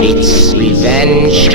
It's revenge.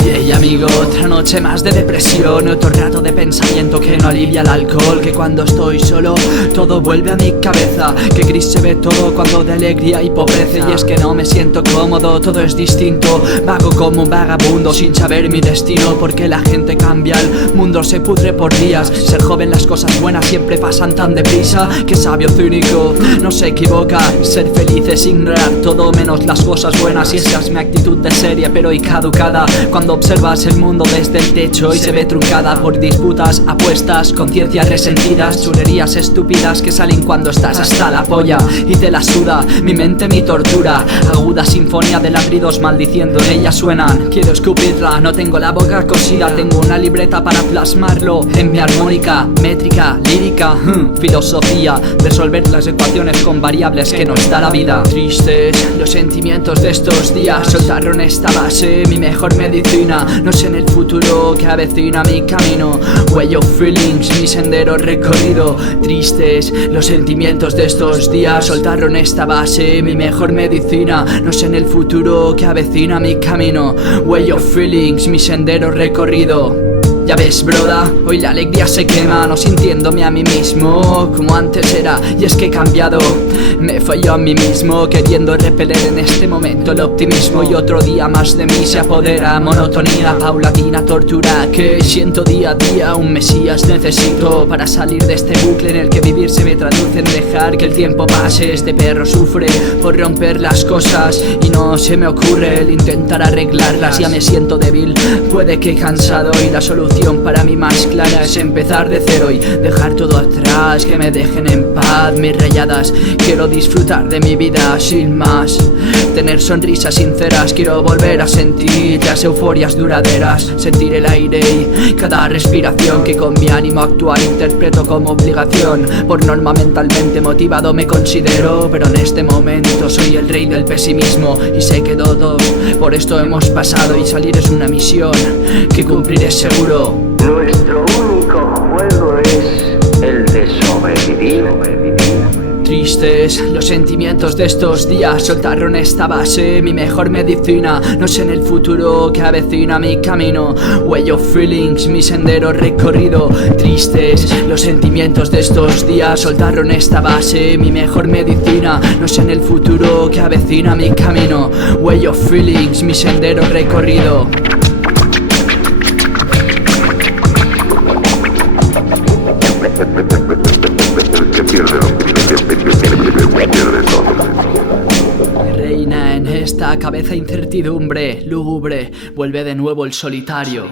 Hey amigo, otra noche más de depresión, otro rato de pensamiento que no alivia el alcohol. Que cuando estoy solo todo vuelve a mi cabeza, que gris se ve todo cuando de alegría y pobreza. Y es que no me siento cómodo, todo es distinto. Vago como un vagabundo sin saber mi destino, porque la gente cambia, el mundo se pudre por días. Ser joven, las cosas buenas siempre pasan tan deprisa. Que sabio cínico, no se equivoca. Ser feliz es ignorar todo menos las cosas buenas. Y esa es mi actitud de seria pero y caducada. Cuando observas el mundo desde el techo y se ve truncada por disputas, apuestas, conciencias resentidas, chulerías estúpidas que salen cuando estás hasta la polla y te la suda mi mente, mi tortura. Aguda sinfonía de ladridos maldiciendo, en ella suenan. Quiero escupirla, no tengo la boca cosida. Tengo una libreta para plasmarlo en mi armónica, métrica, lírica, filosofía. Resolver las ecuaciones con variables que nos da la vida. Tristes los sentimientos de estos días, soltaron esta base, mi mejor medicina. No sé en el futuro que avecina mi camino. Way of feelings, mi sendero recorrido. Tristes los sentimientos de estos días, soltaron esta base, mi mejor medicina. No sé en el futuro que avecina mi camino. Way of feelings, mi sendero recorrido. Ya ves, broda, hoy la alegría se quema, no sintiéndome a mí mismo como antes era. Y es que he cambiado, me fallo a mí mismo, queriendo repeler en este momento el optimismo. Y otro día más de mí se apodera, monotonía, paulatina tortura que siento día a día. Un mesías necesito para salir de este bucle en el que vivir se me traduce en dejar que el tiempo pase. Este perro sufre por romper las cosas y no se me ocurre el intentar arreglarlas. Ya me siento débil, puede que cansado, y la solución para mí más clara es empezar de cero y dejar todo atrás, que me dejen en paz mis rayadas. Quiero disfrutar de mi vida sin más, tener sonrisas sinceras. Quiero volver a sentir las euforias duraderas, sentir el aire y cada respiración que con mi ánimo actual interpreto como obligación. Por norma mentalmente motivado me considero, pero en este momento soy el rey del pesimismo. Y sé que todos por esto hemos pasado, y salir es una misión que cumpliré seguro. Nuestro único juego es el de sobrevivir. Tristes los sentimientos de estos días, soltaron esta base, mi mejor medicina. No sé en el futuro que avecina mi camino. Way of feelings, mi sendero recorrido. Tristes los sentimientos de estos días, soltaron esta base, mi mejor medicina. No sé en el futuro que avecina mi camino. Way of feelings, mi sendero recorrido. Reina en esta cabeza incertidumbre lúgubre, vuelve de nuevo el solitario.